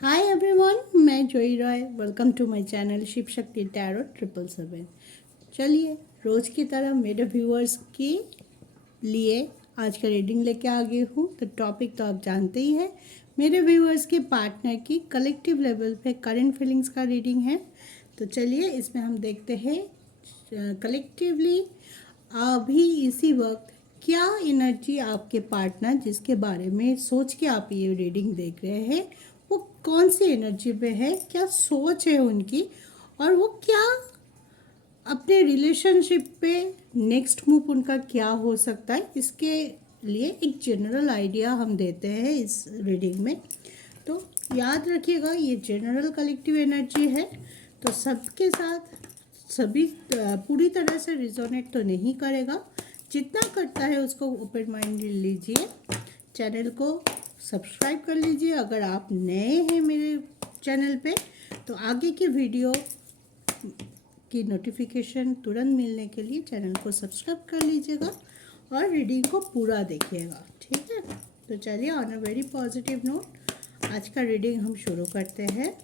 हाय everyone, मैं Joyee Roy. Welcome to my channel Shiv Shakti tarot 777। चलिए, रोज़ की तरह मेरे व्यूअर्स के लिए आज का रीडिंग लेके आ गई हूँ। तो टॉपिक तो आप जानते ही हैं, मेरे व्यूअर्स के पार्टनर की कलेक्टिव लेवल पे करंट फीलिंग्स का रीडिंग है। तो चलिए, इसमें हम देखते हैं कलेक्टिवली अभी इसी वक्त क्या एनर्जी आपके पार्टनर जिसके बारे में सोच के आप ये रीडिंग देख रहे हैं, वो कौन सी एनर्जी पे है, क्या सोच है उनकी, और वो क्या अपने रिलेशनशिप पे नेक्स्ट मूव उनका क्या हो सकता है। इसके लिए एक जनरल आइडिया हम देते हैं इस रीडिंग में। तो याद रखिएगा, ये जनरल कलेक्टिव एनर्जी है, तो सबके साथ सभी पूरी तरह से रिजोनेट तो नहीं करेगा। जितना करता है उसको ओपन माइंड लीजिए। चैनल को सब्सक्राइब कर लीजिए अगर आप नए हैं मेरे चैनल पे, तो आगे की वीडियो की नोटिफिकेशन तुरंत मिलने के लिए चैनल को सब्सक्राइब कर लीजिएगा और रीडिंग को पूरा देखिएगा, ठीक है। तो चलिए, on a very positive note आज का रीडिंग हम शुरू करते हैं।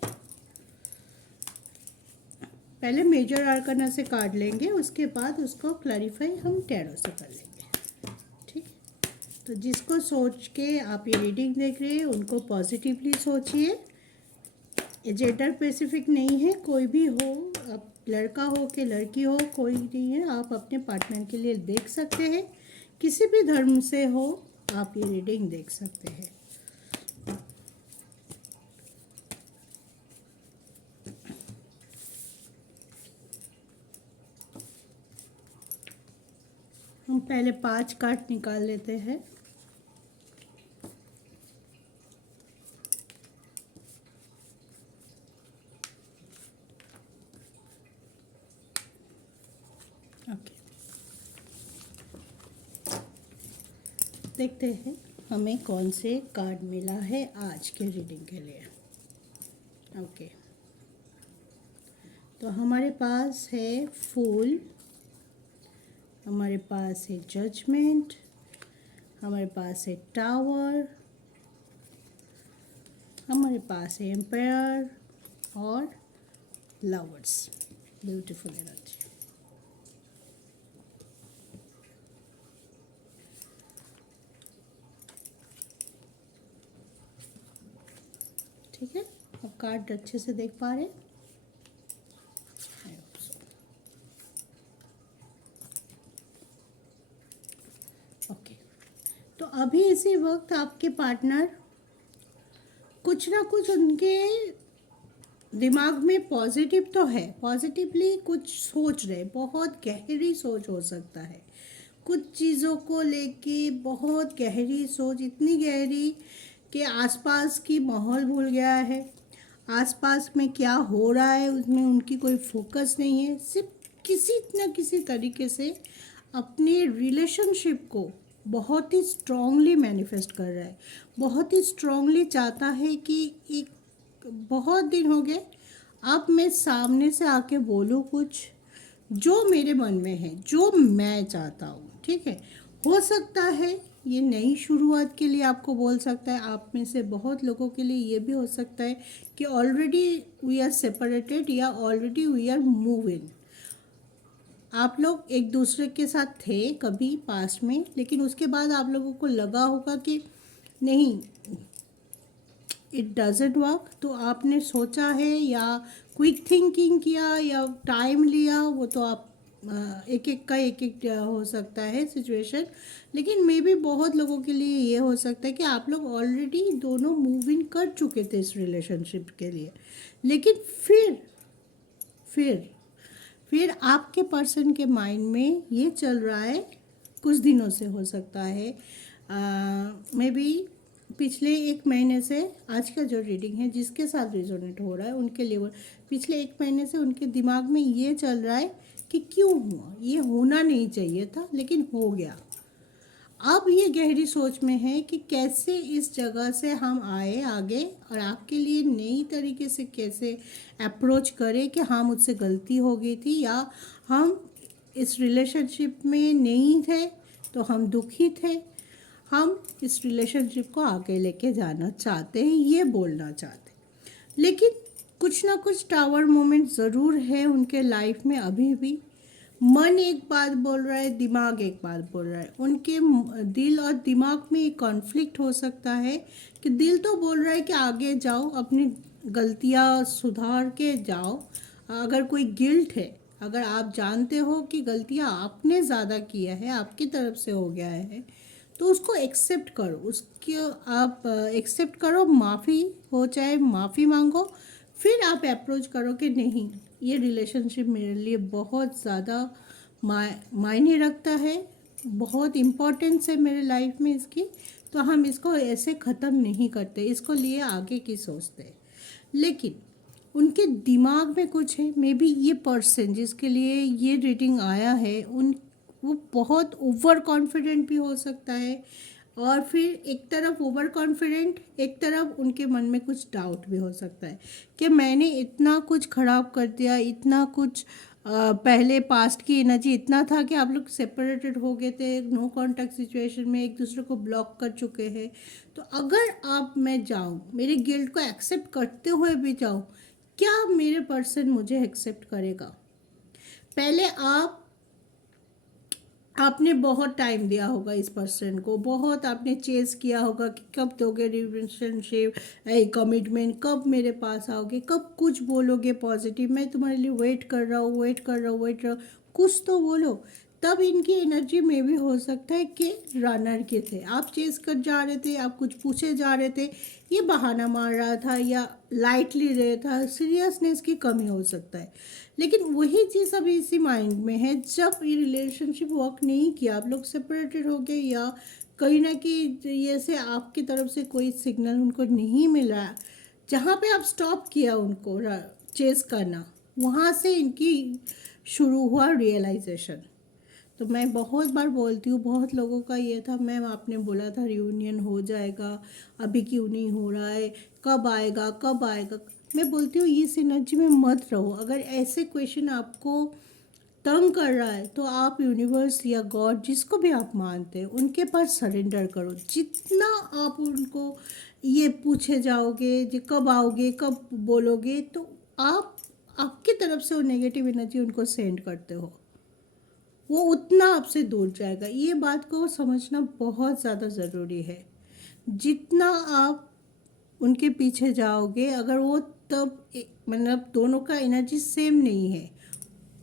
पहले मेजर आर्कना से कार्ड लेंगे, उसके बाद उसको क्लैरिफाई हम टैरो से कर लेंगे, ठीक। तो जिसको सोच के आप ये रीडिंग देख रहे हैं उनको पॉजिटिवली सोचिए। ये जेंडर स्पेसिफिक नहीं है, कोई भी हो, आप लड़का हो कि लड़की हो, कोई नहीं है। आप अपने पार्टनर के लिए देख सकते हैं, किसी भी धर्म से हो आप ये रीडिंग देख सकते हैं। हम पहले 5 कार्ड निकाल लेते हैं। ओके, देखते हैं हमें कौन से कार्ड मिला है आज के रीडिंग के लिए। ओके, तो हमारे पास है फूल, हमारे पास है जजमेंट, हमारे पास है टावर, हमारे पास है एम्पायर और लवर्स। Beautiful energy. ठीक है, अब कार्ड अच्छे से देख पा रहे हैं। ओके, तो अभी इसी वक्त आपके पार्टनर कुछ ना कुछ उनके दिमाग में पॉजिटिव तो है, पॉजिटिवली कुछ सोच रहे, बहुत गहरी सोच हो सकता है। कुछ चीज़ों को लेके बहुत गहरी सोच, इतनी गहरी कि आसपास की माहौल भूल गया है, आसपास में क्या हो रहा है उसमें उनकी कोई फोकस नहीं है। सिर्फ किसी न किसी तरीके से अपने रिलेशनशिप को बहुत ही स्ट्रांगली मैनिफेस्ट कर रहा है, बहुत ही स्ट्रांगली चाहता है कि एक बहुत दिन हो गए, अब मैं सामने से आके बोलूँ कुछ जो मेरे मन में है, जो मैं चाहता हूँ, ठीक है। हो सकता है ये नई शुरुआत के लिए आपको बोल सकता है। आप में से बहुत लोगों के लिए ये भी हो सकता है कि ऑलरेडी वी आर सेपरेटेड या already we are move in. आप लोग एक दूसरे के साथ थे कभी पास्ट में, लेकिन उसके बाद आप लोगों को लगा होगा कि नहीं, इट डजेंट वर्क। तो आपने सोचा है या क्विक थिंकिंग किया या टाइम लिया, वो तो आप एक एक का एक एक हो सकता है सिचुएशन। लेकिन मे बी बहुत लोगों के लिए ये हो सकता है कि आप लोग ऑलरेडी दोनों मूव इन कर चुके थे इस रिलेशनशिप के लिए, लेकिन फिर फिर आपके पर्सन के माइंड में ये चल रहा है, कुछ दिनों से हो सकता है, मे बी पिछले 1 महीने से। आज का जो रीडिंग है जिसके साथ रिजोनेट हो रहा है उनके लिए पिछले 1 महीने से उनके दिमाग में ये चल रहा है कि क्यों हुआ, ये होना नहीं चाहिए था लेकिन हो गया। अब ये गहरी सोच में है कि कैसे इस जगह से हम आए आगे, और आपके लिए नई तरीके से कैसे अप्रोच करें कि हाँ मुझसे गलती हो गई थी, या हम इस रिलेशनशिप में नहीं थे तो हम दुखी थे, हम इस रिलेशनशिप को आगे लेके जाना चाहते हैं, ये बोलना चाहते हैं। लेकिन कुछ ना कुछ टावर मोमेंट ज़रूर है उनके लाइफ में अभी भी। मन एक बात बोल रहा है, दिमाग एक बात बोल रहा है। उनके दिल और दिमाग में एक कॉन्फ्लिक्ट हो सकता है कि दिल तो बोल रहा है कि आगे जाओ, अपनी गलतियां सुधार के जाओ। अगर कोई गिल्ट है, अगर आप जानते हो कि गलतियां आपने ज़्यादा किया है, आपकी तरफ से हो गया है, तो उसको एक्सेप्ट करो, उसके आप एक्सेप्ट करो, माफ़ी हो चाहे माफ़ी मांगो, फिर आप अप्रोच करो कि नहीं, ये रिलेशनशिप मेरे लिए बहुत ज़्यादा मायने रखता है, बहुत इम्पोर्टेंस है मेरे लाइफ में इसकी, तो हम इसको ऐसे ख़त्म नहीं करते, इसको लिए आगे की सोचते। लेकिन उनके दिमाग में कुछ है, मे बी ये पर्सन जिसके लिए ये रीडिंग आया है, उन वो बहुत ओवर कॉन्फिडेंट भी हो सकता है, और फिर एक तरफ ओवर कॉन्फिडेंट, एक तरफ उनके मन में कुछ डाउट भी हो सकता है कि मैंने इतना कुछ खराब कर दिया, इतना कुछ पहले पास्ट की एनर्जी इतना था कि आप लोग सेपरेटेड हो गए थे, नो कांटेक्ट सिचुएशन में एक दूसरे को ब्लॉक कर चुके हैं। तो अगर आप मैं जाऊँ, मेरे गिल्ट को एक्सेप्ट करते हुए भी जाऊँ, क्या मेरे पर्सन मुझे एक्सेप्ट करेगा? पहले आपने बहुत टाइम दिया होगा इस पर्सन को, बहुत आपने चेस किया होगा कि कब दोगे रिलेशनशिप, कमिटमेंट, कब मेरे पास आओगे, कब कुछ बोलोगे पॉजिटिव, मैं तुम्हारे लिए वेट कर रहा हूँ, वेट कर रहा हूँ, वेट कर रहा हूँ, कुछ तो बोलो। तब इनकी एनर्जी में भी हो सकता है कि रनर के थे, आप चेस कर जा रहे थे, आप कुछ पूछे जा रहे थे, ये बहाना मार रहा था या लाइटली रहा था, सीरियसनेस की कमी हो सकता है। लेकिन वही चीज़ अभी इसी माइंड में है, जब ये रिलेशनशिप वर्क नहीं किया, आप लोग सेपरेटेड हो गए, या कहीं ना कहीं ये से आपकी तरफ से कोई सिग्नल उनको नहीं मिला, जहाँ पे आप स्टॉप किया उनको चेस करना, वहाँ से इनकी शुरू हुआ रियलाइजेशन। तो मैं बहुत बार बोलती हूँ, बहुत लोगों का ये था, मैम आपने बोला था रियूनियन हो जाएगा, अभी क्यों नहीं हो रहा है, कब आएगा, कब आएगा। मैं बोलती हूँ इस एनर्जी में मत रहो। अगर ऐसे क्वेश्चन आपको तंग कर रहा है तो आप यूनिवर्स या गॉड, जिसको भी आप मानते हैं, उनके पास सरेंडर करो। जितना आप उनको ये पूछे जाओगे कि कब आओगे, कब बोलोगे, तो आप आपकी तरफ से वो नेगेटिव एनर्जी उनको सेंड करते हो, वो उतना आपसे दूर जाएगा। ये बात को समझना बहुत ज़्यादा ज़रूरी है। जितना आप उनके पीछे जाओगे, अगर वो तब मतलब दोनों का एनर्जी सेम नहीं है,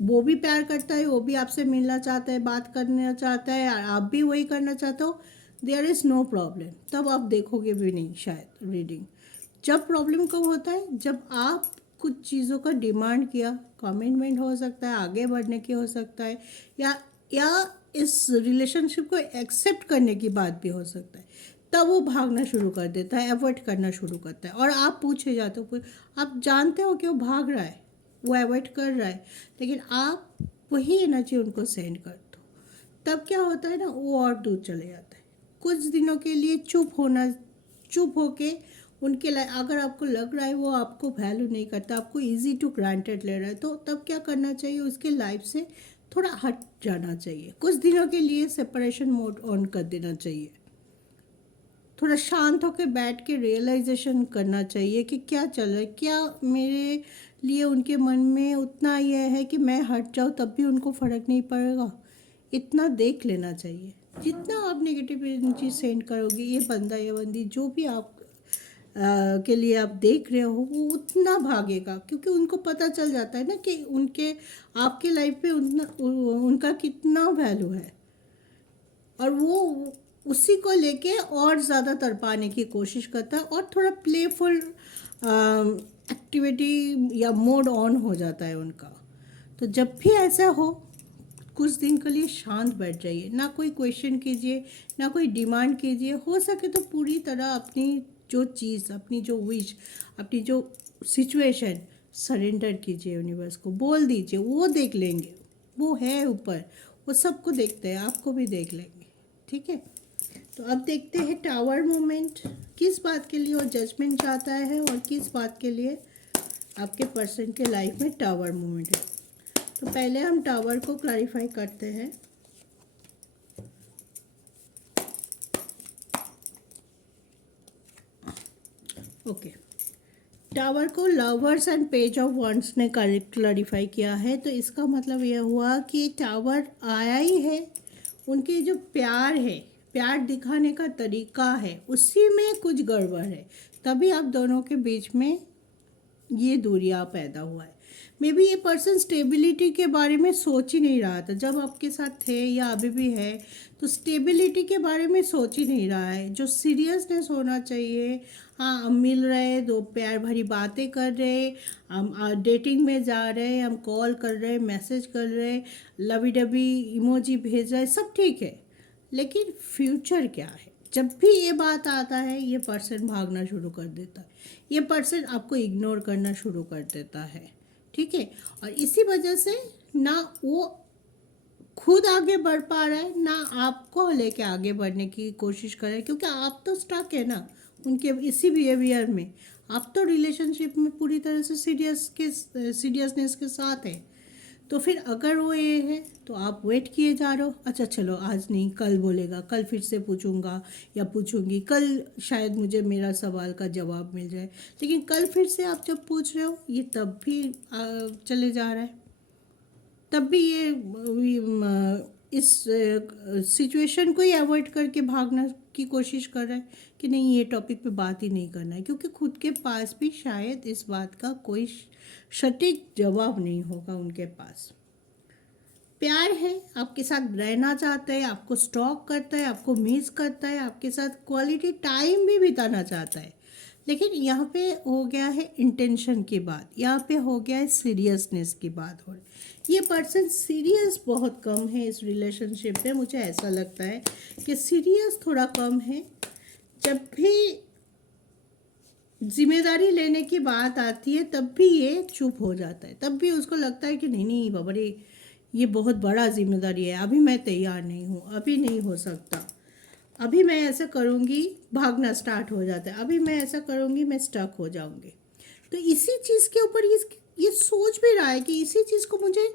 वो भी प्यार करता है, वो भी आपसे मिलना चाहता है, बात करना चाहता है, और आप भी वही करना चाहते हो, देयर इज़ नो प्रॉब्लम, तब आप देखोगे भी नहीं शायद रीडिंग। जब प्रॉब्लम कब होता है, जब आप कुछ चीज़ों का डिमांड किया, कमिटमेंट हो सकता है, आगे बढ़ने की हो सकता है, या इस रिलेशनशिप को एक्सेप्ट करने की बात भी हो सकता है, तब वो भागना शुरू कर देता है, अवॉइड करना शुरू करता है, और आप पूछे जाते हो, आप जानते हो कि वो भाग रहा है, वो अवॉइड कर रहा है, लेकिन आप वही एनर्जी उनको सेंड कर दो, तब क्या होता है ना, वो और दूर चले जाता है। कुछ दिनों के लिए चुप होके उनके लिए, अगर आपको लग रहा है वो आपको वैल्यू नहीं करता, आपको इजी टू ग्रांटेड ले रहा है, तो तब क्या करना चाहिए, उसके लाइफ से थोड़ा हट जाना चाहिए, कुछ दिनों के लिए सेपरेशन मोड ऑन कर देना चाहिए, थोड़ा शांत होकर बैठ के रियलाइजेशन करना चाहिए कि क्या चल रहा है, क्या मेरे लिए उनके मन में उतना यह है कि मैं हट जाऊँ तब भी उनको फ़र्क नहीं पड़ेगा, इतना देख लेना चाहिए। जितना आप नेगेटिव एनर्जी सेंड करोगे, ये बंदा या बंदी जो भी आप के लिए आप देख रहे हो, वो उतना भागेगा, क्योंकि उनको पता चल जाता है ना कि उनके आपके लाइफ पे उतना उनका कितना वैल्यू है, और वो उसी को लेके और ज़्यादा तड़पाने की कोशिश करता है, और थोड़ा प्लेफुल एक्टिविटी या मोड ऑन हो जाता है उनका। तो जब भी ऐसा हो, कुछ दिन के लिए शांत बैठ जाइए, ना कोई क्वेश्चन कीजिए, ना कोई डिमांड कीजिए, हो सके तो पूरी तरह अपनी जो चीज़, अपनी जो विश, अपनी जो सिचुएशन सरेंडर कीजिए, यूनिवर्स को बोल दीजिए, वो देख लेंगे, वो है ऊपर, वो सबको देखते हैं, आपको भी देख लेंगे। ठीक है, तो अब देखते हैं टावर मोमेंट किस बात के लिए वो जजमेंट चाहता है, और किस बात के लिए आपके पर्सन के लाइफ में टावर मोमेंट है। तो पहले हम टावर को क्लैरिफाई करते हैं। ओके, टावर को lovers and page of wands ने क्लैरिफाई किया है, तो इसका मतलब यह हुआ कि टावर आया ही है, उनके जो प्यार है, प्यार दिखाने का तरीका है, उसी में कुछ गड़बड़ है, तभी आप दोनों के बीच में ये दूरियां पैदा हुआ है। मे बी ये पर्सन स्टेबिलिटी के बारे में सोच ही नहीं रहा था जब आपके साथ थे, या अभी भी है, तो स्टेबिलिटी के बारे में सोच ही नहीं रहा है। जो सीरियसनेस होना चाहिए, हाँ हम मिल रहे, दो प्यार भरी बातें कर रहे, हम डेटिंग में जा रहे, हम कॉल कर रहे, मैसेज कर रहे, लवी डबी इमोजी भेज रहे, सब ठीक है, लेकिन फ्यूचर क्या है? जब भी ये बात आता है, ये पर्सन भागना शुरू कर देता है, ये पर्सन आपको इग्नोर करना शुरू कर देता है, ठीक है। और इसी वजह से ना वो खुद आगे बढ़ पा रहा है, ना आपको लेके आगे बढ़ने की कोशिश कर रहे हैं, क्योंकि आप तो स्टक है ना उनके इसी बिहेवियर में। आप तो रिलेशनशिप में पूरी तरह से सीरियसनेस के साथ है। तो फिर अगर वो ये है तो आप वेट किए जा रहे हो, अच्छा चलो आज नहीं कल बोलेगा, कल फिर से पूछूंगा या पूछूंगी, कल शायद मुझे मेरा सवाल का जवाब मिल जाए, लेकिन कल फिर से आप जब पूछ रहे हो ये तब भी चले जा रहा है, तब भी ये इस सिचुएशन को ही अवॉइड करके भागना की कोशिश कर रहा है कि नहीं ये टॉपिक पे बात ही नहीं करना है, क्योंकि खुद के पास भी शायद इस बात का कोई सटीक जवाब नहीं होगा उनके पास। प्यार है, आपके साथ रहना चाहता है, आपको स्टॉक करता है, आपको मिस करता है, आपके साथ क्वालिटी टाइम भी बिताना चाहता है, लेकिन यहाँ पे हो गया है इंटेंशन की बात, यहाँ पे हो गया है सीरियसनेस की बात हो रही। ये पर्सन सीरियस बहुत कम है इस रिलेशनशिप में, मुझे ऐसा लगता है कि सीरियस थोड़ा कम है। जब भी जिम्मेदारी लेने की बात आती है तब भी ये चुप हो जाता है, तब भी उसको लगता है कि नहीं नहीं बाबा रे, ये बहुत बड़ा जिम्मेदारी है, अभी मैं तैयार नहीं हूँ, अभी नहीं हो सकता, अभी मैं ऐसा करूँगी भागना स्टार्ट हो जाता है, अभी मैं ऐसा करूँगी मैं स्टक हो जाऊँगी। तो इसी चीज़ के ऊपर ये सोच भी रहा है कि इसी चीज़ को मुझे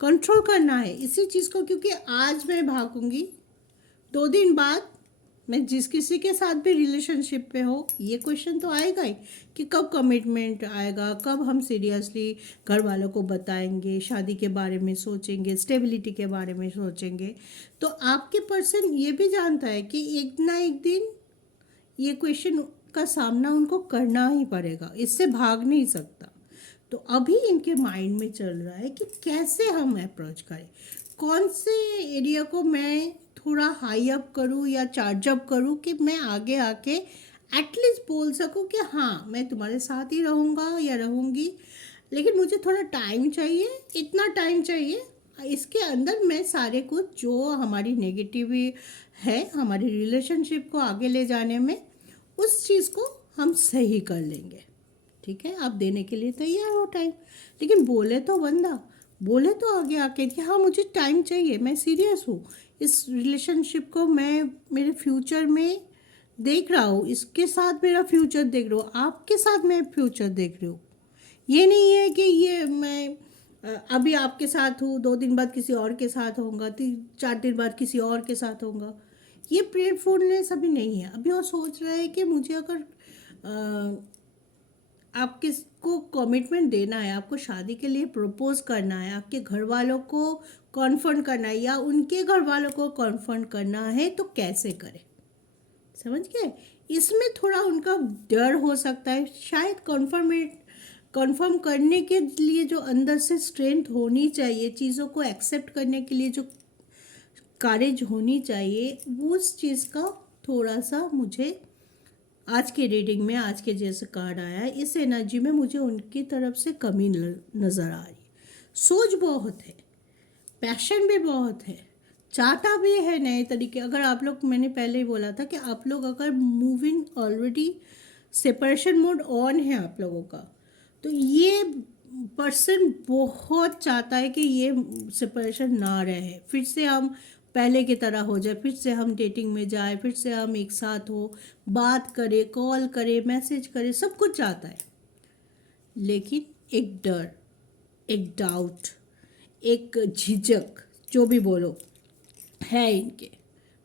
कंट्रोल करना है, इसी चीज़ को, क्योंकि आज मैं भागूंगी 2 दिन बाद मैं जिस किसी के साथ भी रिलेशनशिप पे हो, ये क्वेश्चन तो आएगा ही कि कब कमिटमेंट आएगा, कब हम सीरियसली घर वालों को बताएंगे, शादी के बारे में सोचेंगे, स्टेबिलिटी के बारे में सोचेंगे। तो आपके पर्सन ये भी जानता है कि एक ना एक दिन ये क्वेश्चन का सामना उनको करना ही पड़ेगा, इससे भाग नहीं सकता। तो अभी इनके माइंड में चल रहा है कि कैसे हम अप्रोच करें, कौन से एरिया को मैं थोड़ा हाई अप करूँ या चार्ज अप करूँ कि मैं आगे आके एटलीस्ट बोल सकूँ कि हाँ मैं तुम्हारे साथ ही रहूँगा या रहूँगी, लेकिन मुझे थोड़ा टाइम चाहिए, इतना टाइम चाहिए, इसके अंदर मैं सारे कुछ जो हमारी नेगेटिव है हमारी रिलेशनशिप को आगे ले जाने में, उस चीज़ को हम सही कर लेंगे, ठीक है। आप देने के लिए तैयार हो टाइम, लेकिन बोले तो बंदा, बोले तो आगे आके कि हाँ मुझे टाइम चाहिए, मैं सीरियस हूँ, इस रिलेशनशिप को मैं मेरे फ्यूचर में देख रहा हूँ, इसके साथ मेरा फ्यूचर देख रहा हूँ, आपके साथ मैं फ्यूचर देख रही हूँ। ये नहीं है कि ये मैं अभी आपके साथ हूँ, 2 दिन बाद किसी और के साथ होऊंगा, 3-4 दिन बाद किसी और के साथ होऊंगा, ये प्लेटफुलनेस अभी नहीं है। अभी वो सोच रहा है कि मुझे अगर आप किसको कमिटमेंट देना है, आपको शादी के लिए प्रपोज करना है, आपके घर वालों को कॉन्फर्म करना है या उनके घर वालों को कॉन्फर्म करना है, तो कैसे करें, समझ गए। इसमें थोड़ा उनका डर हो सकता है, शायद कॉन्फर्म करने के लिए जो अंदर से स्ट्रेंथ होनी चाहिए, चीज़ों को एक्सेप्ट करने के लिए जो करेज होनी चाहिए, उस चीज़ का थोड़ा सा मुझे आज के रीडिंग में, आज के जैसे कार्ड आया है, इस एनर्जी में मुझे उनकी तरफ से कमी नज़र आ रही। सोच बहुत है, पैशन भी बहुत है, चाहता भी है नए तरीके। अगर आप लोग, मैंने पहले ही बोला था कि आप लोग अगर moving already separation mode on है आप लोगों का, तो ये पर्सन बहुत चाहता है कि ये सेपरेशन ना रहे, फिर से हम पहले की तरह हो जाए, फिर से हम डेटिंग में जाए, फिर से हम एक साथ हो, बात करें, कॉल करें, मैसेज करें, सब कुछ चाहता है, लेकिन एक डर, एक डाउट, एक झिझक, जो भी बोलो, है इनके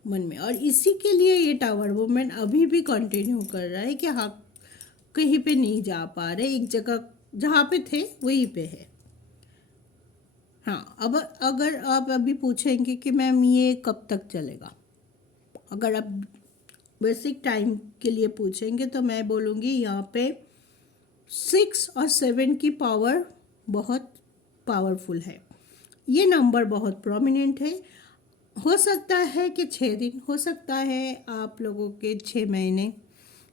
मन में। और इसी के लिए ये टावर वुमन अभी भी कंटिन्यू कर रहा है कि हाँ कहीं पे नहीं जा पा रहे, एक जगह जहाँ पे थे वहीं पे है। हाँ, अब अगर आप अभी पूछेंगे कि मैम ये कब तक चलेगा, अगर आप बेसिक टाइम के लिए पूछेंगे तो मैं बोलूँगी यहाँ पे 6 और 7 की पावर बहुत पावरफुल है। ये नंबर बहुत प्रोमिनेंट है। हो सकता है कि 6 दिन, हो सकता है आप लोगों के 6 महीने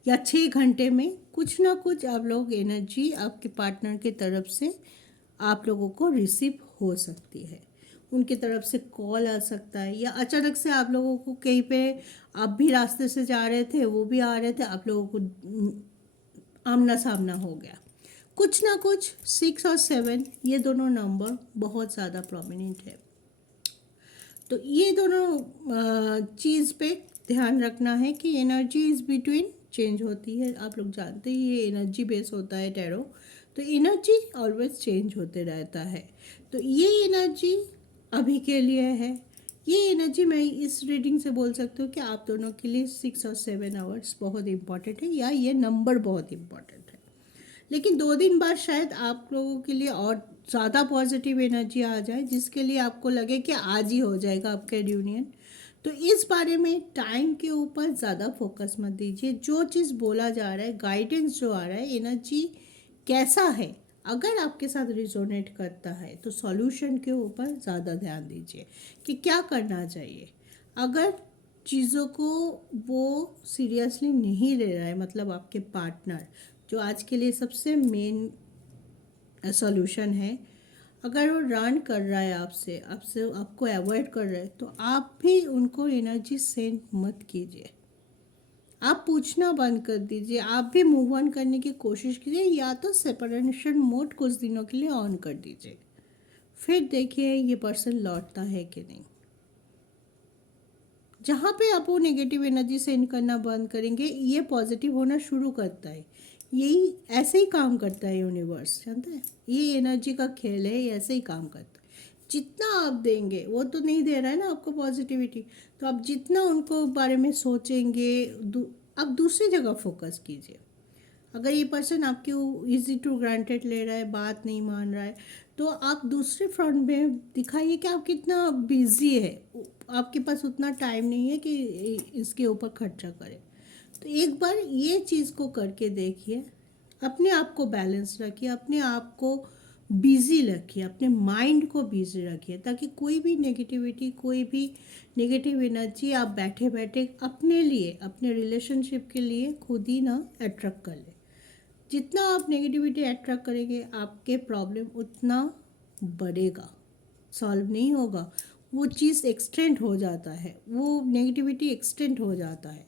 या 6 घंटे में कुछ ना कुछ आप लोग एनर्जी आपके पार्टनर की तरफ से आप लोगों को रिसीव हो सकती है। उनकी तरफ से कॉल आ सकता है, या अचानक से आप लोगों को कहीं पे, आप भी रास्ते से जा रहे थे, वो भी आ रहे थे, आप लोगों को आमना सामना हो गया। कुछ ना कुछ 6 और 7 ये दोनों नंबर बहुत ज़्यादा प्रोमिनेंट है। तो ये दोनों चीज़ पे ध्यान रखना है कि एनर्जी इज़ बिटवीन चेंज होती है। आप लोग जानते ही ये एनर्जी बेस होता है टैरो, तो एनर्जी ऑलवेज चेंज होते रहता है। तो ये एनर्जी अभी के लिए है। ये एनर्जी मैं इस रीडिंग से बोल सकती हूँ कि आप दोनों के लिए 6 और 7 आवर्स बहुत इम्पॉर्टेंट है, या ये नंबर बहुत इम्पॉर्टेंट है। लेकिन 2 दिन बाद शायद आप लोगों के लिए और ज़्यादा पॉजिटिव एनर्जी आ जाए, जिसके लिए आपको लगे कि आज ही हो जाएगा आपका रियूनियन। तो इस बारे में टाइम के ऊपर ज़्यादा फोकस मत दीजिए। जो चीज़ बोला जा रहा है, गाइडेंस जो आ रहा है, एनर्जी कैसा है, अगर आपके साथ रिजोनेट करता है तो सॉल्यूशन के ऊपर ज़्यादा ध्यान दीजिए कि क्या करना चाहिए। अगर चीज़ों को वो सीरियसली नहीं ले रहा है, मतलब आपके पार्टनर जो आज के लिए सबसे मेन सॉल्यूशन है, अगर वो रन कर रहा है आपसे आपसे आपको अवॉइड कर रहा है, तो आप भी उनको एनर्जी सेंड मत कीजिए। आप पूछना बंद कर दीजिए, आप भी मूव ऑन करने की कोशिश कीजिए, या तो सेपरेशन मोड कुछ दिनों के लिए ऑन कर दीजिए, फिर देखिए ये पर्सन लौटता है कि नहीं। जहाँ पे आप वो नेगेटिव एनर्जी सेंड करना बंद करेंगे, ये पॉजिटिव होना शुरू करता है। यही ऐसे ही काम करता है यूनिवर्स, जानते हैं, ये एनर्जी का खेल है, ऐसे ही काम करता है। जितना आप देंगे, वो तो नहीं दे रहा है ना आपको पॉजिटिविटी, तो आप जितना उनको बारे में सोचेंगे, आप दूसरी जगह फोकस कीजिए। अगर ये पर्सन आपकी इजी टू ग्रांटेड ले रहा है, बात नहीं मान रहा है, तो आप दूसरे फ्रंट में दिखाइए कि आप कितना बिजी है, आपके पास उतना टाइम नहीं है कि इसके ऊपर खर्चा करें। तो एक बार ये चीज़ को करके देखिए, अपने आप को बैलेंस रखिए, अपने आप को बिजी रखिए, अपने माइंड को बिजी रखिए, ताकि कोई भी नेगेटिविटी, कोई भी नेगेटिव एनर्जी आप बैठे बैठे अपने लिए, अपने रिलेशनशिप के लिए खुद ही ना अट्रैक्ट कर ले। जितना आप नेगेटिविटी अट्रैक्ट करेंगे, आपके प्रॉब्लम उतना बढ़ेगा, सॉल्व नहीं होगा। वो चीज़ एक्सटेंड हो जाता है, वो नेगेटिविटी एक्सटेंड हो जाता है।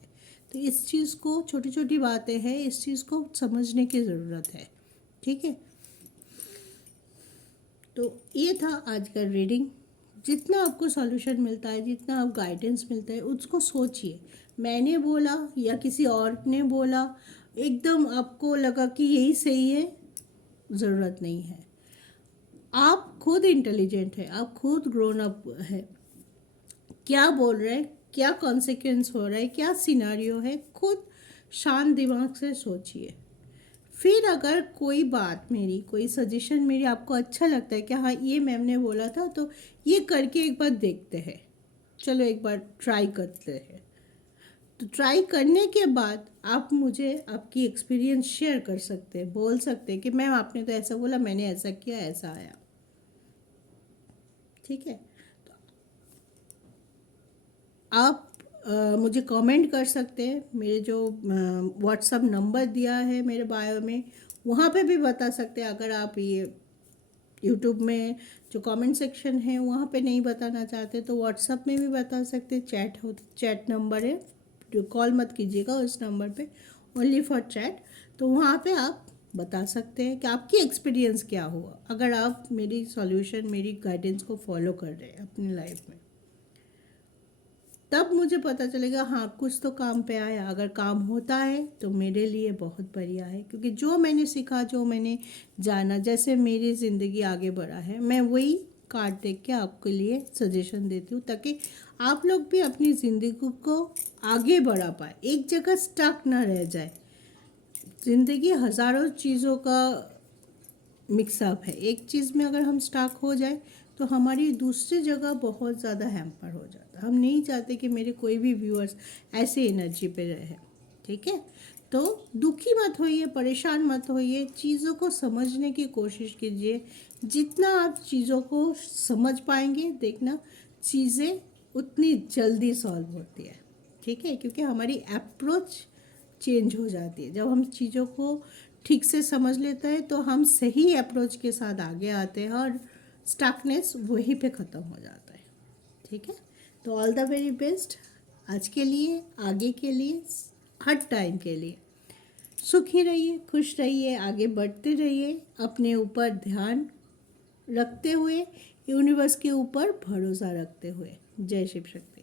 तो इस चीज़ को, छोटी छोटी बातें हैं, इस चीज़ को समझने की ज़रूरत है, ठीक है। तो ये था आज का रीडिंग। जितना आपको सॉल्यूशन मिलता है, जितना आप गाइडेंस मिलता है, उसको सोचिए। मैंने बोला या किसी और ने बोला, एकदम आपको लगा कि यही सही है, ज़रूरत नहीं है। आप खुद इंटेलिजेंट है, आप खुद ग्रोन अप है। क्या बोल रहे हैं, क्या कॉन्सिक्वेंस हो रहा है, क्या सिनारियो है, खुद शांत दिमाग से सोचिए। फिर अगर कोई बात मेरी, कोई सजेशन मेरी आपको अच्छा लगता है कि हाँ ये मैम ने बोला था, तो ये करके एक बार देखते हैं, चलो एक बार ट्राई करते हैं। तो ट्राई करने के बाद आप मुझे आपकी एक्सपीरियंस शेयर कर सकते हैं, बोल सकते हैं कि मैम आपने तो ऐसा बोला, मैंने ऐसा किया, ऐसा आया, ठीक है। आप मुझे कमेंट कर सकते हैं, मेरे जो व्हाट्सअप नंबर दिया है मेरे बायो में, वहाँ पे भी बता सकते हैं। अगर आप ये यूट्यूब में जो कमेंट सेक्शन है वहाँ पे नहीं बताना चाहते, तो व्हाट्सअप में भी बता सकते हैं। चैट नंबर है, कॉल मत कीजिएगा उस नंबर पे, ओनली फॉर चैट। तो वहाँ पे आप बता सकते हैं कि आपकी एक्सपीरियंस क्या हुआ, अगर आप मेरी सॉल्यूशन, मेरी गाइडेंस को फॉलो कर रहे हैं अपनी लाइफ में। तब मुझे पता चलेगा हाँ कुछ तो काम पे आया। अगर काम होता है तो मेरे लिए बहुत बढ़िया है, क्योंकि जो मैंने सीखा, जो मैंने जाना, जैसे मेरी ज़िंदगी आगे बढ़ा है, मैं वही कार्ड देख के आपके लिए सजेशन देती हूँ, ताकि आप लोग भी अपनी ज़िंदगी को आगे बढ़ा पाए, एक जगह स्टक ना रह जाए। ज़िंदगी हज़ारों चीज़ों का मिक्सअप है। एक चीज़ में अगर हम स्टक हो जाए तो हमारी दूसरी जगह बहुत ज़्यादा हैम्पर हो जाता है। हम नहीं चाहते कि मेरे कोई भी व्यूअर्स ऐसे एनर्जी पे रहे, ठीक है। तो दुखी मत होइए, परेशान मत होइए, चीज़ों को समझने की कोशिश कीजिए। जितना आप चीज़ों को समझ पाएंगे, देखना चीज़ें उतनी जल्दी सॉल्व होती है, ठीक है। क्योंकि हमारी अप्रोच चेंज हो जाती है। जब हम चीज़ों को ठीक से समझ लेते हैं तो हम सही अप्रोच के साथ आगे आते हैं और स्टकनेस वहीं पे ख़त्म हो जाता है, ठीक है। तो ऑल द वेरी बेस्ट आज के लिए, आगे के लिए, हर टाइम के लिए। सुखी रहिए, खुश रहिए, आगे बढ़ते रहिए, अपने ऊपर ध्यान रखते हुए, यूनिवर्स के ऊपर भरोसा रखते हुए। जय शिव शक्ति।